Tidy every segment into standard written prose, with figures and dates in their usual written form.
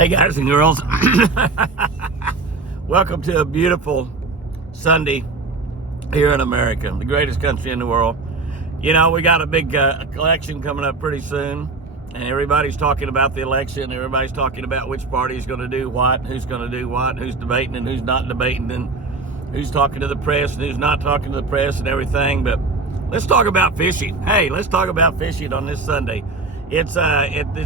Hey guys and girls, welcome to a beautiful Sunday here in America, the greatest country in the world. You know, we got a big election coming up pretty soon, and everybody's talking about the election. Everybody's talking about which party is going to do what, who's going to do what, who's debating and who's not debating, and who's talking to the press and who's not talking to the press and everything. But let's talk about fishing. Hey, let's talk about fishing on this Sunday. It's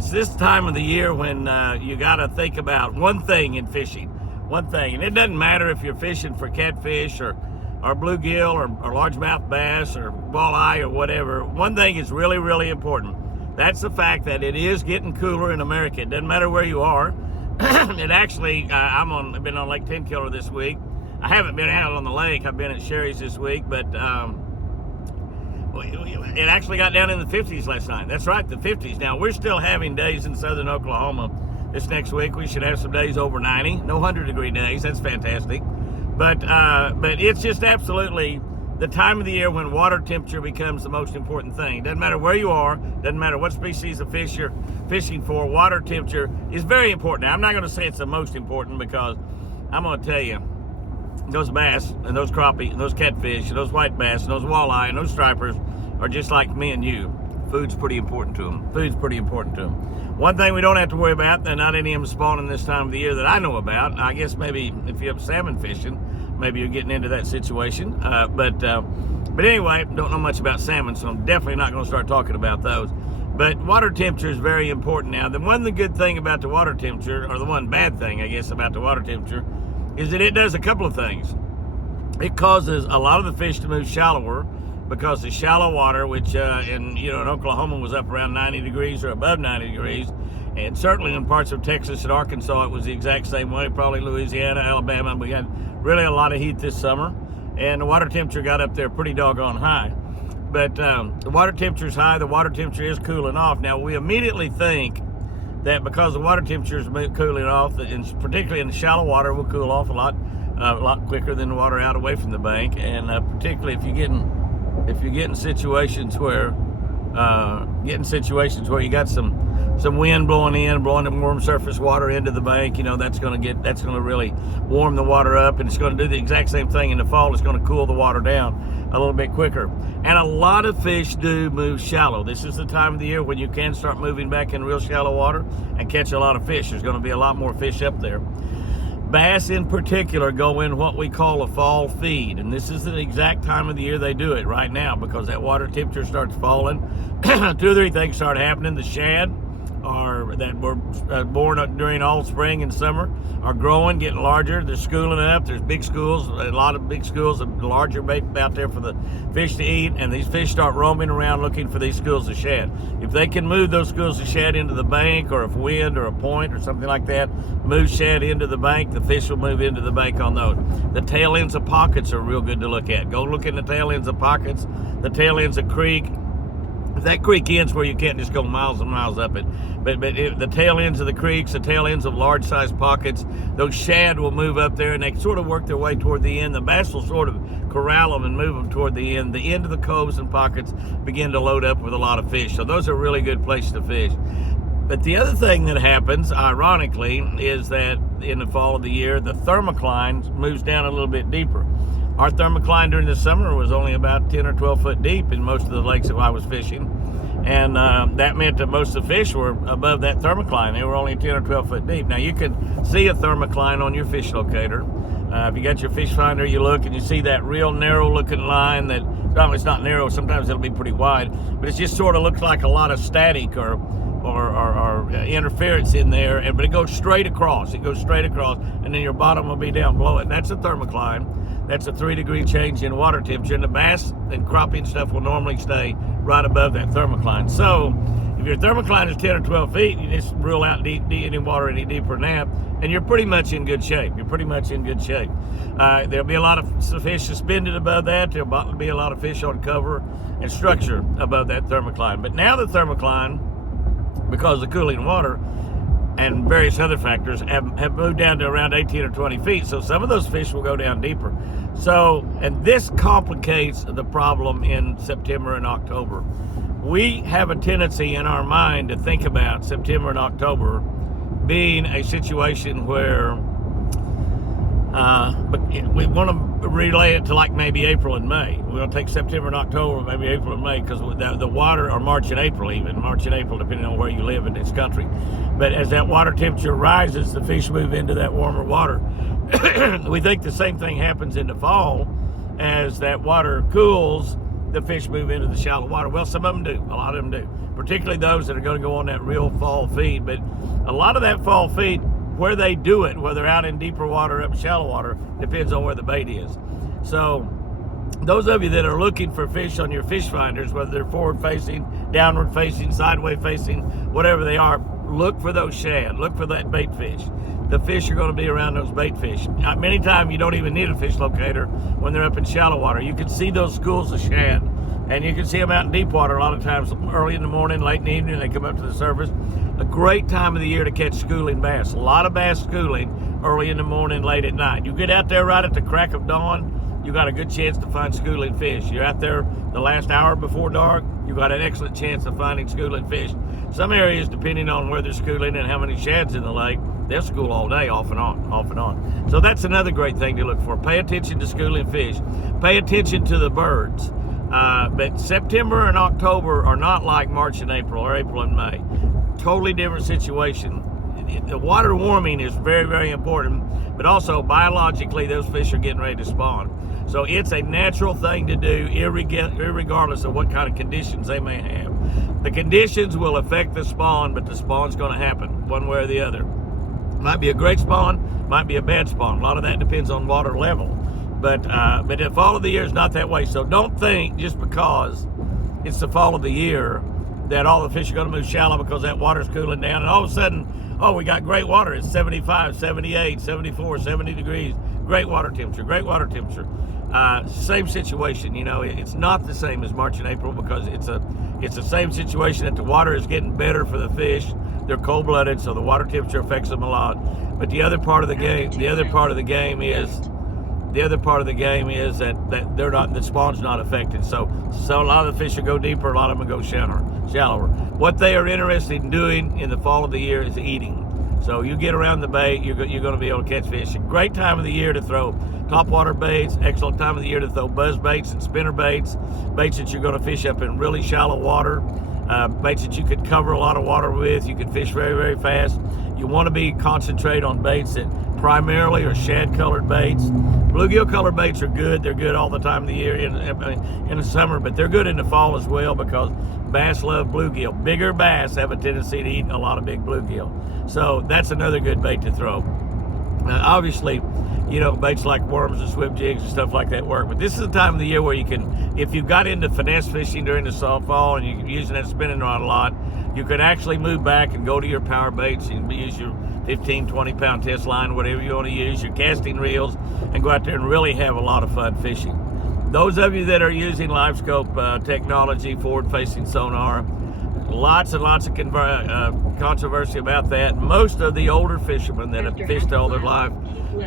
this time of the year when you got to think about one thing in fishing, one thing. And it doesn't matter if you're fishing for catfish or bluegill or largemouth bass or walleye or whatever. One thing is really, really important. That's the fact that it is getting cooler in America. It doesn't matter where you are. It actually, I've been on Lake 10 Killer this week. I haven't been out on the lake. I've been at Sherry's this week, but it actually got down in the 50s last night. That's right, the 50s. Now, we're still having days in southern Oklahoma this next week. We should have some days over 90. No 100-degree days. That's fantastic. But it's just absolutely the time of the year when water temperature becomes the most important thing. Doesn't matter where you are. Doesn't matter what species of fish you're fishing for. Water temperature is very important. Now, I'm not going to say it's the most important because I'm going to tell you, those bass and those crappie and those catfish and those white bass and those walleye and those stripers are just like me and you. Food's pretty important to them. Food's pretty important to them. One thing we don't have to worry about, they're not any of them spawning this time of the year that I know about. I guess maybe if you have salmon fishing, maybe you're getting into that situation. But anyway, don't know much about salmon, so I'm definitely not going to start talking about those. But water temperature is very important now. The good thing about the water temperature, or the one bad thing, I guess, about the water temperature, is that it does a couple of things. It causes a lot of the fish to move shallower because the shallow water, which in Oklahoma was up around 90 degrees or above 90 degrees, and certainly in parts of Texas and Arkansas it was the exact same way, probably Louisiana, Alabama. We had really a lot of heat this summer, and the water temperature got up there pretty doggone high. But the water temperature is high, the water temperature is cooling off. Now, we immediately think that because the water temperature is cooling off, and particularly in the shallow water, will cool off a lot quicker than the water out away from the bank. And particularly if you're getting situations where you got some wind blowing the warm surface water into the bank, that's going to really warm the water up, and it's going to do the exact same thing in the fall. It's going to cool the water down a little bit quicker. And a lot of fish do move shallow. This is the time of the year when you can start moving back in real shallow water and catch a lot of fish. There's going to be a lot more fish up there. Bass in particular go in what we call a fall feed, and this is the exact time of the year they do it right now because that water temperature starts falling. 2 or 3 things start happening. The shad that were born during all spring and summer are growing, getting larger. They're schooling up. There's big schools, a lot of big schools of larger bait out there for the fish to eat, and these fish start roaming around looking for these schools of shad. If they can move those schools of shad into the bank, or if wind or a point or something like that moves shad into the bank, the fish will move into the bank on those. The tail ends of pockets are real good to look at. Go look in the tail ends of pockets, the tail ends of creek. That creek ends where you can't just go miles and miles up it. But the tail ends of the creeks, the tail ends of large-sized pockets, those shad will move up there, and they sort of work their way toward the end. The bass will sort of corral them and move them toward the end. The end of the coves and pockets begin to load up with a lot of fish. So those are really good places to fish. But the other thing that happens, ironically, is that in the fall of the year, the thermocline moves down a little bit deeper. Our thermocline during the summer was only about 10 or 12 foot deep in most of the lakes that I was fishing. And that meant that most of the fish were above that thermocline. They were only 10 or 12 foot deep. Now, you can see a thermocline on your fish locator. If you got your fish finder, you look and you see that real narrow looking line that, no, it's not narrow, sometimes it'll be pretty wide, but it just sort of looks like a lot of static or interference in there, but it goes straight across. It goes straight across, and then your bottom will be down below it. That's a thermocline. That's a 3-degree change in water temperature, and the bass and crappie and stuff will normally stay right above that thermocline. So if your thermocline is 10 or 12 feet, you just rule out any water any deeper than that, and you're pretty much in good shape. There'll be a lot of fish suspended above that. There'll be a lot of fish on cover and structure above that thermocline. But now the thermocline, because of the cooling water and various other factors, have moved down to around 18 or 20 feet. So some of those fish will go down deeper. So, and this complicates the problem in September and October. We have a tendency in our mind to think about September and October being a situation where but we want to relay it to like maybe April and May. We're going to take September and October, maybe April and May, because the water, or March and April even, March and April, depending on where you live in this country. But as that water temperature rises, the fish move into that warmer water. We think the same thing happens in the fall. As that water cools, the fish move into the shallow water. Well, some of them do. A lot of them do. Particularly those that are going to go on that real fall feed. But a lot of that fall feed, where they do it, whether out in deeper water or up shallow water, depends on where the bait is. So those of you that are looking for fish on your fish finders, whether they're forward facing, downward facing, sideways facing, whatever they are, look for those shad. Look for that bait fish. The fish are going to be around those bait fish. Many times you don't even need a fish locator when they're up in shallow water. You can see those schools of shad, and you can see them out in deep water a lot of times, early in the morning, late in the evening, they come up to the surface. A great time of the year to catch schooling bass. A lot of bass schooling early in the morning, late at night. You get out there right at the crack of dawn, you got a good chance to find schooling fish. You're out there the last hour before dark, you got an excellent chance of finding schooling fish. Some areas, depending on where they're schooling and how many shads in the lake, they'll school all day, off and on, off and on. So that's another great thing to look for. Pay attention to schooling fish. Pay attention to the birds. But September and October are not like March and April, or April and May. Totally different situation. The water warming is very, very important, but also biologically those fish are getting ready to spawn. So it's a natural thing to do irregardless of what kind of conditions they may have. The conditions will affect the spawn, but the spawn's going to happen one way or the other. Might be a great spawn, might be a bad spawn. A lot of that depends on water level. But the fall of the year is not that way. So don't think just because it's the fall of the year that all the fish are going to move shallow because that water's cooling down, and all of a sudden, oh, we got great water. It's 75, 78, 74, 70 degrees. Great water temperature, great water temperature. Same situation, it's not the same as March and April, because it's the same situation that the water is getting better for the fish. They're cold-blooded, so the water temperature affects them a lot. But the other part of the game is that they're not, the spawn's not affected. So a lot of the fish will go deeper, a lot of them will go shallower. What they are interested in doing in the fall of the year is eating. So you get around the bait, you're going to be able to catch fish. A great time of the year to throw topwater baits, excellent time of the year to throw buzz baits and spinner baits, baits that you're going to fish up in really shallow water, baits that you could cover a lot of water with, you can fish very, very fast. You want to be concentrate on baits that primarily are shad-colored baits. Bluegill-colored baits are good. They're good all the time of the year in the summer, but they're good in the fall as well because bass love bluegill. Bigger bass have a tendency to eat a lot of big bluegill. So that's another good bait to throw. Now, obviously, baits like worms and swim jigs and stuff like that work. But this is the time of the year where you can, if you got into finesse fishing during the fall and you're using that spinning rod a lot, you could actually move back and go to your power baits and use your 15, 20-pound test line, whatever you want to use, your casting reels, and go out there and really have a lot of fun fishing. Those of you that are using live scope technology, forward-facing sonar, lots and lots of controversy about that. Most of the older fishermen that have fished all their life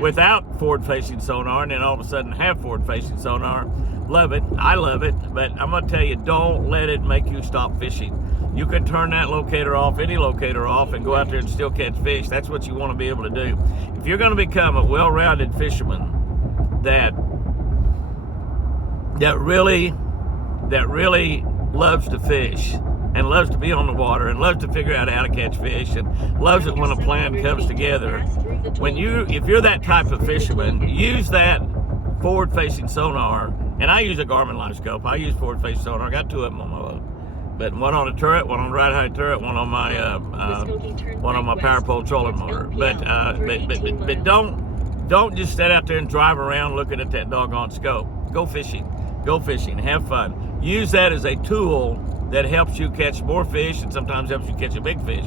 without forward-facing sonar and then all of a sudden have forward-facing sonar love it. I love it, but I'm going to tell you, don't let it make you stop fishing. You can turn that locator off, any locator off, and go out there and still catch fish. That's what you want to be able to do. If you're going to become a well-rounded fisherman that really loves to fish and loves to be on the water and loves to figure out how to catch fish and loves it when a plan comes together, if you're that type of fisherman, use that forward-facing sonar. And I use a Garmin live scope. I use forward-facing sonar. I got two of them on my boat, but one on a turret, one on the right height turret, one on my power pole trolling motor. But don't just sit out there and drive around looking at that doggone scope. Go fishing, have fun. Use that as a tool that helps you catch more fish and sometimes helps you catch a big fish.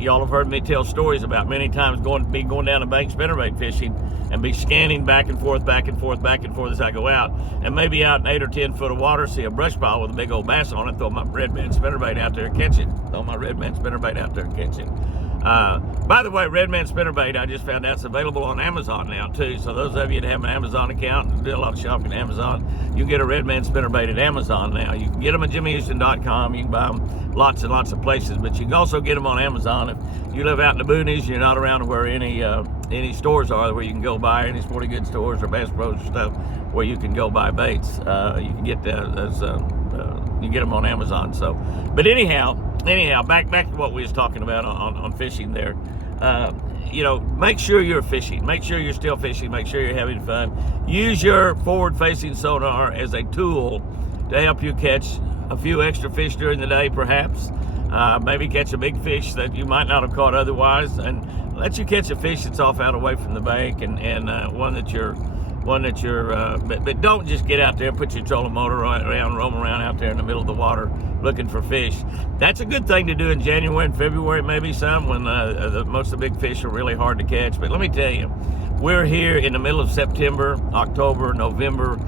Y'all have heard me tell stories about many times going down the bank spinnerbait fishing and be scanning back and forth as I go out, and maybe out in 8 or 10 foot of water, see a brush pile with a big old bass on it, throw my red man spinnerbait out there and catch it. By the way, Redman spinnerbait, I just found out it's available on Amazon now too. So those of you that have an Amazon account and do a lot of shopping at Amazon, you can get a Redman spinnerbait at Amazon now. You can get them at jimmyhouston.com. You can buy them lots and lots of places, but you can also get them on Amazon. If you live out in the boonies, you're not around where any stores are where you can go buy, any sporting goods stores or Bass Pros or stuff where you can go buy baits. You can get you get them on Amazon. So, but anyhow, back to what we was talking about on fishing there. Make sure you're fishing. Make sure you're still fishing. Make sure you're having fun. Use your forward-facing sonar as a tool to help you catch a few extra fish during the day, perhaps. Maybe catch a big fish that you might not have caught otherwise, and let you catch a fish that's off out away from the bank, and one that you're. But don't just get out there and put your trolling motor around, roam around out there in the middle of the water looking for fish. That's a good thing to do in January and February, maybe some, when most of the big fish are really hard to catch. But let me tell you, we're here in the middle of September, October, November,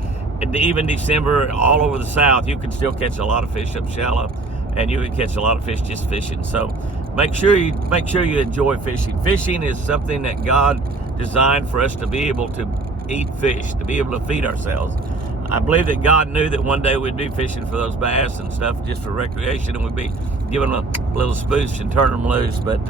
and even December. All over the South, you can still catch a lot of fish up shallow, and you can catch a lot of fish just fishing. So make sure you enjoy fishing. Fishing is something that God designed for us to be able to eat fish, to be able to feed ourselves. I believe that God knew that one day we'd be fishing for those bass and stuff just for recreation, and we'd be giving them a little spoosh and turn them loose. But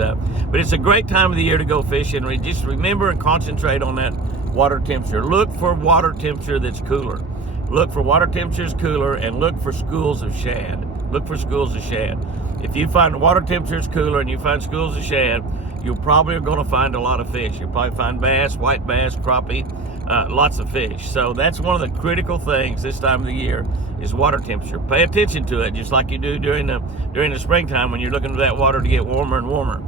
it's a great time of the year to go fishing. Just remember and concentrate on that water temperature. Look for water temperature that's cooler. Look for water temperatures cooler, and look for schools of shad. Look for schools of shad. If you find the water temperatures cooler and you find schools of shad, you probably are going to find a lot of fish. You'll probably find bass, white bass, crappie, lots of fish. So that's one of the critical things this time of the year is water temperature. Pay attention to it, just like you do during the springtime when you're looking for that water to get warmer and warmer.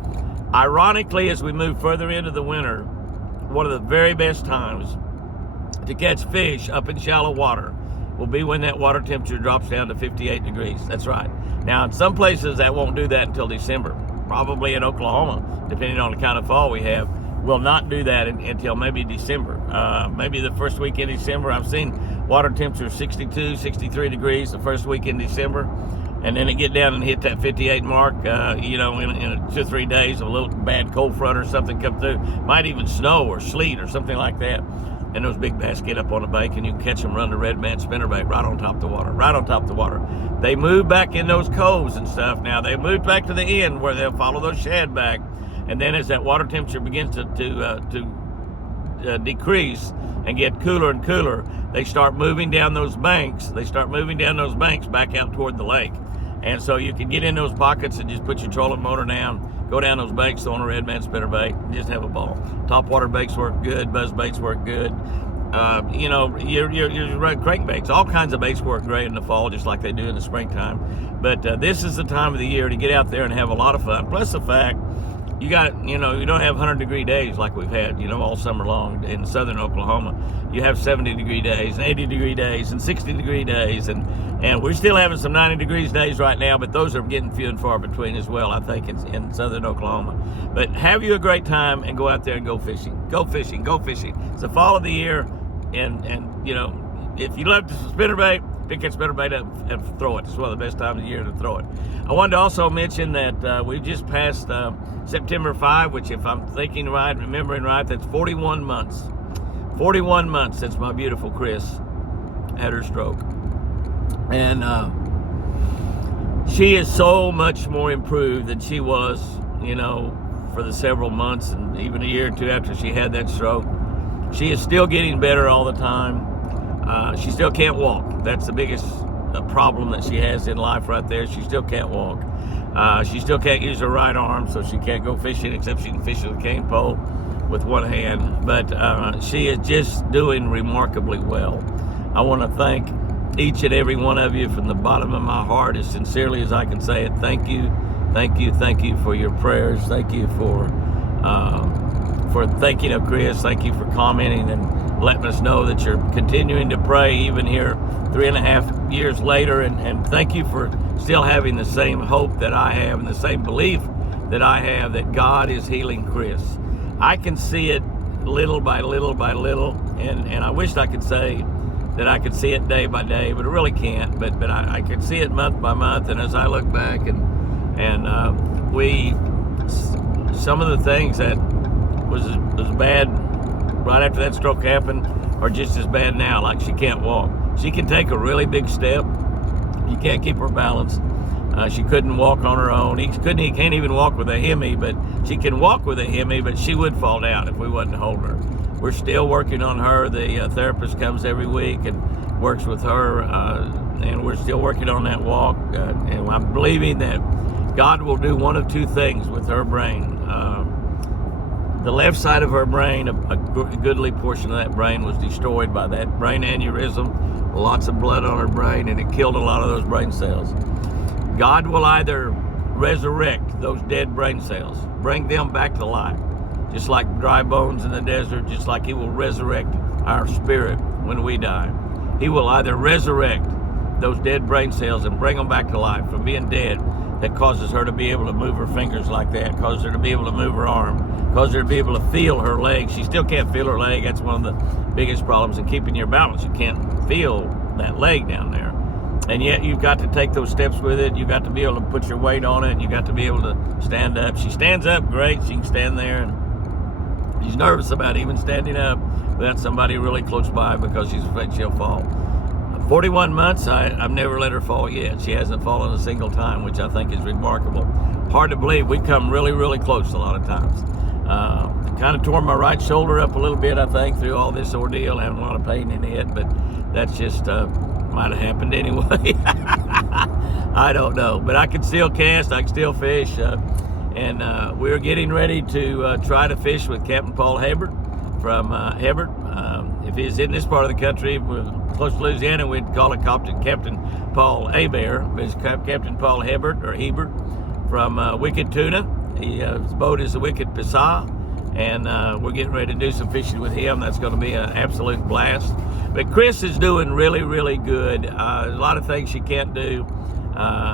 Ironically, as we move further into the winter, one of the very best times to catch fish up in shallow water will be when that water temperature drops down to 58 degrees. That's right. Now, in some places, that won't do that until December. Probably in Oklahoma, depending on the kind of fall we have, will not do that until maybe December. Maybe the first week in December. I've seen water temperature 62, 63 degrees the first week in December, and then it get down and hit that 58 mark, in 2 or 3 days, a little bad cold front or something come through. Might even snow or sleet or something like that. And those big bass get up on the bank, and you can catch them run the Redman spinnerbait right on top of the water, They move back in those coves and stuff now. They move back to the end where they'll follow those shad back. And then as that water temperature begins to decrease and get cooler and cooler, they start moving down those banks. Back out toward the lake. And so you can get in those pockets and just put your trolling motor down, go down those banks on a Redman spinnerbait, and just have a ball. Topwater baits work good, buzz baits work good. Your crankbaits, all kinds of baits work great in the fall, just like they do in the springtime. But this is the time of the year to get out there and have a lot of fun. Plus the fact you don't have 100-degree days like we've had, all summer long in southern Oklahoma. You have 70-degree days, and 80-degree days, and 60-degree days, and we're still having some 90-degree days right now, but those are getting few and far between as well, I think, in southern Oklahoma. But have you a great time and go out there and go fishing. Go fishing, go fishing. It's the fall of the year, and if you love to spinnerbait, pick that spinnerbait up and throw it. It's one of the best times of the year to throw it. I wanted to also mention that we just passed September 5, which, if I'm remembering right, that's 41 months. 41 months since my beautiful Chris had her stroke. And she is so much more improved than she was, for the several months and even a year or two after she had that stroke. She is still getting better all the time. She still can't walk. That's the biggest problem that she has in life right there. She still can't walk. She still can't use her right arm, so she can't go fishing, except she can fish with a cane pole with one hand. But she is just doing remarkably well. I want to thank each and every one of you from the bottom of my heart, as sincerely as I can say it. Thank you, thank you, thank you for your prayers. Thank you for thinking of Chris. Thank you for commenting and letting us know that you're continuing to pray even here 3.5 years later. And thank you for still having the same hope that I have and the same belief that I have that God is healing Chris. I can see it little by little by little, and I wish I could say that I could see it day by day, but I really can't. But I can see it month by month, and as I look back, and we some of the things that was bad right after that stroke happened are just as bad now. Like she can't walk. She can take a really big step. You can't keep her balanced. She couldn't walk on her own. He can't even walk with a Hemi, but she can walk with a Hemi, but she would fall down if we wasn't holding her. We're still working on her. The therapist comes every week and works with her, and we're still working on that walk. And I'm believing that God will do one of two things with her brain. The left side of her brain, a goodly portion of that brain was destroyed by that brain aneurysm, lots of blood on her brain, and it killed a lot of those brain cells. God will either resurrect those dead brain cells, bring them back to life, just like dry bones in the desert, just like he will resurrect our spirit when we die. He will either resurrect those dead brain cells and bring them back to life from being dead. That causes her to be able to move her fingers like that, causes her to be able to move her arm, causes her to be able to feel her leg. She still can't feel her leg. That's one of the biggest problems in keeping your balance. You can't feel that leg down there. And yet you've got to take those steps with it. You've got to be able to put your weight on it. You've got to be able to stand up. She stands up great. She can stand there. And she's nervous about even standing up without somebody really close by because she's afraid she'll fall. 41 months, I've never let her fall yet. She hasn't fallen a single time, which I think is remarkable. Hard to believe. We come really, really close a lot of times. Kind of tore my right shoulder up a little bit, I think, through all this ordeal. Having a lot of pain in it, but that's just might have happened anyway. I don't know. But I can still cast. I can still fish. And we're getting ready to try to fish with Captain Paul Hebert from Hebert. If he's in this part of the country, we're close to Louisiana, we'd call it Captain Paul Hebert. But it's Captain Paul Hebert or Hebert from Wicked Tuna. His boat is the Wicked Pisa, and we're getting ready to do some fishing with him. That's going to be an absolute blast. But Chris is doing really, really good. There's a lot of things she can't do.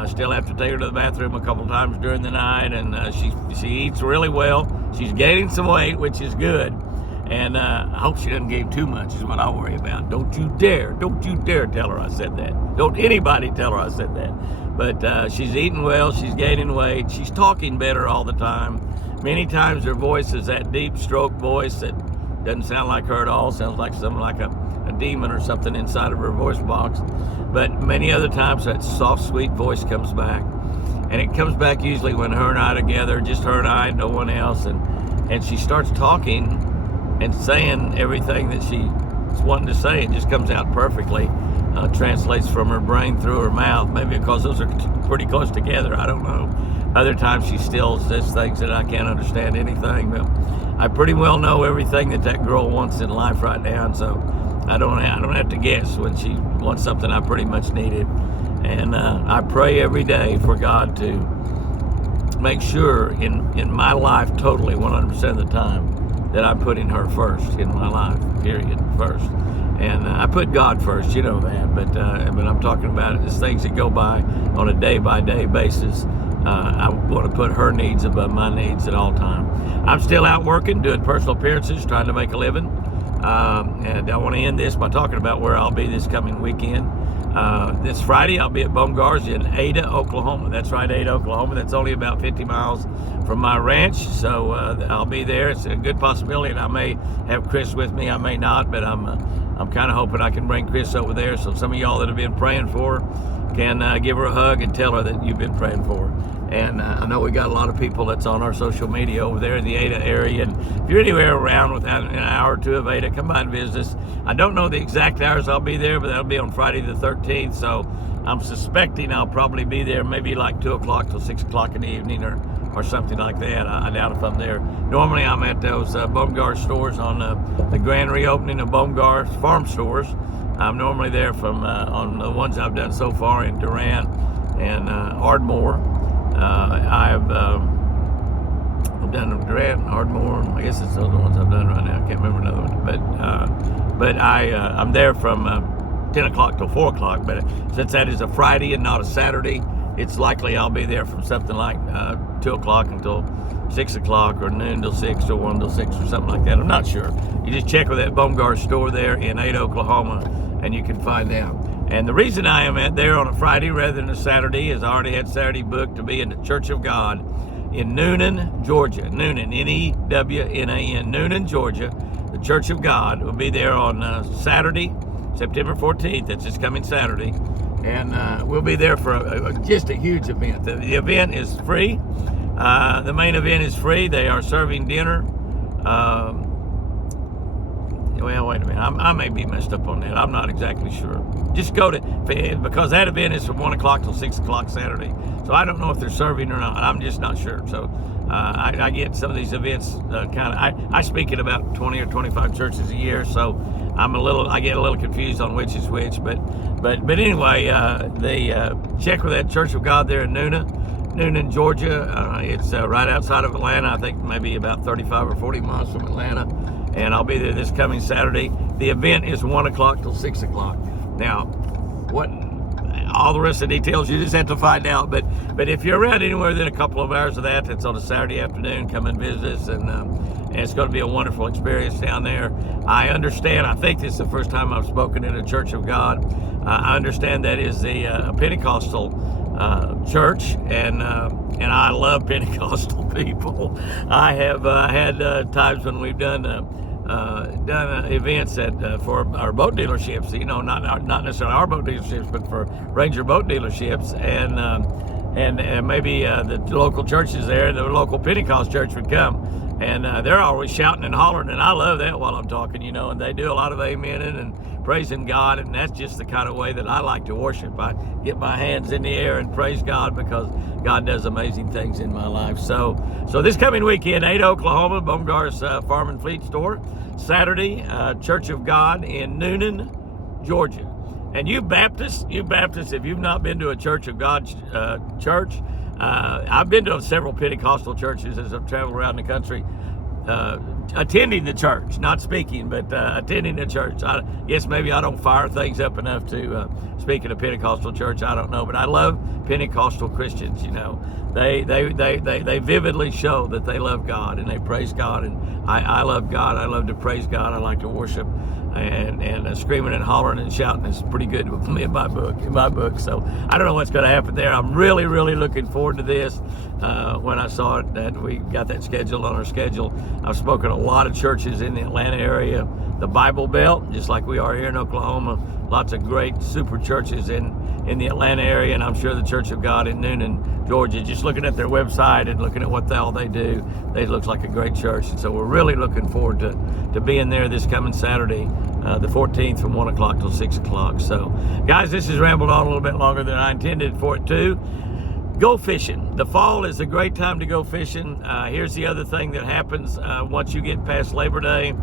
Still have to take her to the bathroom a couple times during the night, and she eats really well. She's gaining some weight, which is good. And I hope she doesn't gain too much is what I worry about. Don't you dare tell her I said that. Don't anybody tell her I said that. But she's eating well, she's gaining weight, she's talking better all the time. Many times her voice is that deep stroke voice that doesn't sound like her at all, sounds like something like a demon or something inside of her voice box. But many other times that soft, sweet voice comes back. And it comes back usually when her and I are together, just her and I, no one else. And she starts talking and saying everything that she's wanting to say. It just comes out perfectly. Translates from her brain through her mouth, maybe because those are pretty close together. I don't know. Other times she still says things that I can't understand anything, but I pretty well know everything that girl wants in life right now, and so I don't have to guess when she wants something. I pretty much need it. And I pray every day for God to make sure in my life totally 100% of the time that I'm putting her first in my life, period, first. And I put God first, you know that, but I'm talking about it as things that go by on a day-by-day basis. I want to put her needs above my needs at all time. I'm still out working, doing personal appearances, trying to make a living. And I want to end this by talking about where I'll be this coming weekend. This Friday, I'll be at Baumgart's in Ada, Oklahoma. That's right, Ada, Oklahoma. That's only about 50 miles from my ranch, so I'll be there. It's a good possibility, and I may have Chris with me. I may not, but I'm kind of hoping I can bring Chris over there, so some of y'all that have been praying for her can give her a hug and tell her that you've been praying for her. And I know we got a lot of people that's on our social media over there in the Ada area. And if you're anywhere around within an hour or two of Ada, come by and visit us. I don't know the exact hours I'll be there, but that'll be on Friday the 13th. So I'm suspecting I'll probably be there maybe like 2 o'clock till 6 o'clock in the evening or something like that. I doubt if I'm there. Normally I'm at those Baumgart stores on the grand reopening of Baumgart farm stores. I'm normally there from on the ones I've done so far in Durant and Ardmore. I've done Durant and Ardmore. I guess it's those ones I've done right now. I can't remember another one. But I'm there from 10 o'clock till 4 o'clock. But since that is a Friday and not a Saturday, it's likely I'll be there from something like 2 o'clock until 6 o'clock, or noon till 6, or 1 till 6, or something like that. I'm not sure. You just check with that Baumgart store there in Ada, Oklahoma, and you can find out. And the reason I am there on a Friday rather than a Saturday is I already had Saturday booked to be in the Church of God in Newnan, Georgia. Newnan, Newnan, Newnan, Georgia. The Church of God will be there on Saturday, September 14th. That's this coming Saturday. And we'll be there for just a huge event. The event is free. The main event is free. They are serving dinner. Well, wait a minute. I may be messed up on that. I'm not exactly sure. Just go to, because that event is from 1 o'clock till 6 o'clock Saturday. So I don't know if they're serving or not. I'm just not sure. So I get some of these events I speak at about 20 or 25 churches a year. So I get a little confused on which is which. But anyway, they check with that Church of God there in Newnan, Georgia. It's right outside of Atlanta. I think maybe about 35 or 40 miles from Atlanta. And I'll be there this coming Saturday. The event is 1 o'clock till 6 o'clock. Now, all the rest of the details you just have to find out. But if you're around anywhere within a couple of hours of that, it's on a Saturday afternoon. Come and visit us, and it's going to be a wonderful experience down there. I understand. I think this is the first time I've spoken in a Church of God. I understand that is the Pentecostal church, and I love Pentecostal people. I have had times when we've done events for our boat dealerships. Not necessarily our boat dealerships, but for Ranger boat dealerships, and maybe the local churches there, the local Pentecost church would come. And they're always shouting and hollering, and I love that while I'm talking, and they do a lot of amening and praising God, and that's just the kind of way that I like to worship. I get my hands in the air and praise God because God does amazing things in my life. So this coming weekend, Ada, Oklahoma, Baumgart's Farm and Fleet Store. Saturday, Church of God in Newnan, Georgia. And you Baptists, if you've not been to a Church of God church, I've been to several Pentecostal churches as I've traveled around the country, attending the church, not speaking, but attending the church. I guess maybe I don't fire things up enough to speak at a Pentecostal church. I don't know, but I love Pentecostal Christians. They vividly show that they love God and they praise God, and I love God. I love to praise God. I like to worship, and screaming and hollering and shouting is pretty good with me in my book. So I don't know what's going to happen there. I'm really, really looking forward to this. When I saw it, that we got that scheduled on our schedule. I've spoken to a lot of churches in the Atlanta area, the Bible Belt, just like we are here in Oklahoma. Lots of great super churches in the Atlanta area, and I'm sure the Church of God in Newnan, Georgia. Just looking at their website and looking at what all they do, it looks like a great church. And so we're really looking forward to being there this coming Saturday, the 14th, from 1 o'clock till 6 o'clock. So, guys, this has rambled on a little bit longer than I intended for it to. Go fishing. The fall is a great time to go fishing. Here's the other thing that happens once you get past Labor Day.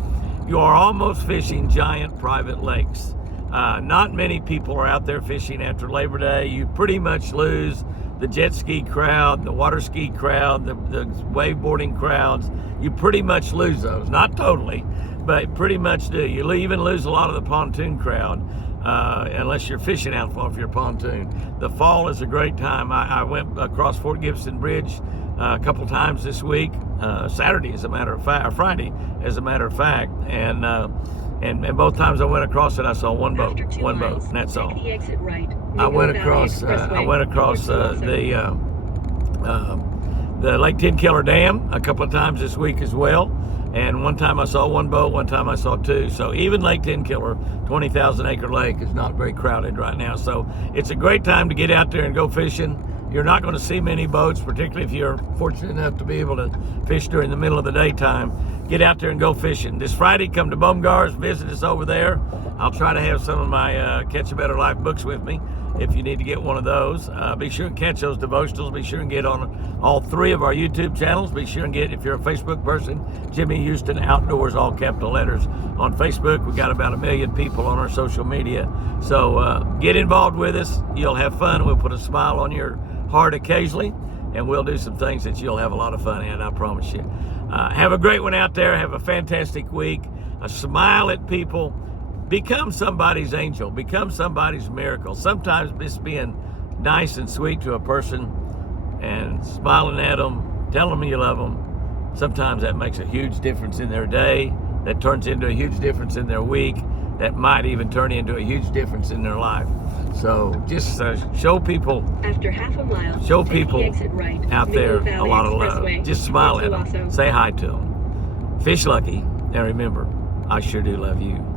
You are almost fishing giant private lakes. Not many people are out there fishing after Labor Day. You pretty much lose the jet ski crowd, the water ski crowd, the waveboarding crowds. You pretty much lose those. Not totally, but pretty much do. You even lose a lot of the pontoon crowd. Unless you're fishing out off your pontoon. The fall is a great time. I went across Fort Gibson Bridge a couple times this week, Saturday as a matter of fact, or Friday as a matter of fact, and both times I went across it, I saw one boat, and that's all. I went across the Lake Tenkiller Dam a couple of times this week as well. And one time I saw one boat, one time I saw two. So even Lake Tenkiller, 20,000 acre lake, is not very crowded right now. So it's a great time to get out there and go fishing. You're not going to see many boats, particularly if you're fortunate enough to be able to fish during the middle of the daytime. Get out there and go fishing. This Friday, come to Baumgart's, visit us over there. I'll try to have some of my Catch a Better Life books with me if you need to get one of those. Be sure and catch those devotionals. Be sure and get on all 3 of our YouTube channels. Be sure and get, if you're a Facebook person, Jimmy Houston Outdoors, all capital letters, on Facebook. We've got about 1 million people on our social media. So get involved with us. You'll have fun. We'll put a smile on your heart occasionally, and we'll do some things that you'll have a lot of fun in, I promise you. Have a great one out there. Have a fantastic week. Smile at people. Become somebody's angel. Become somebody's miracle. Sometimes just being nice and sweet to a person and smiling at them, telling them you love them, sometimes that makes a huge difference in their day. That turns into a huge difference in their week. that might even turn into a huge difference in their life. So just show people, after half a mile, show take people the exit right, out there Middle a Valley lot of Expressway, love. Just smile at into them. Owasso. Say hi to them. Fish lucky. And remember, I sure do love you.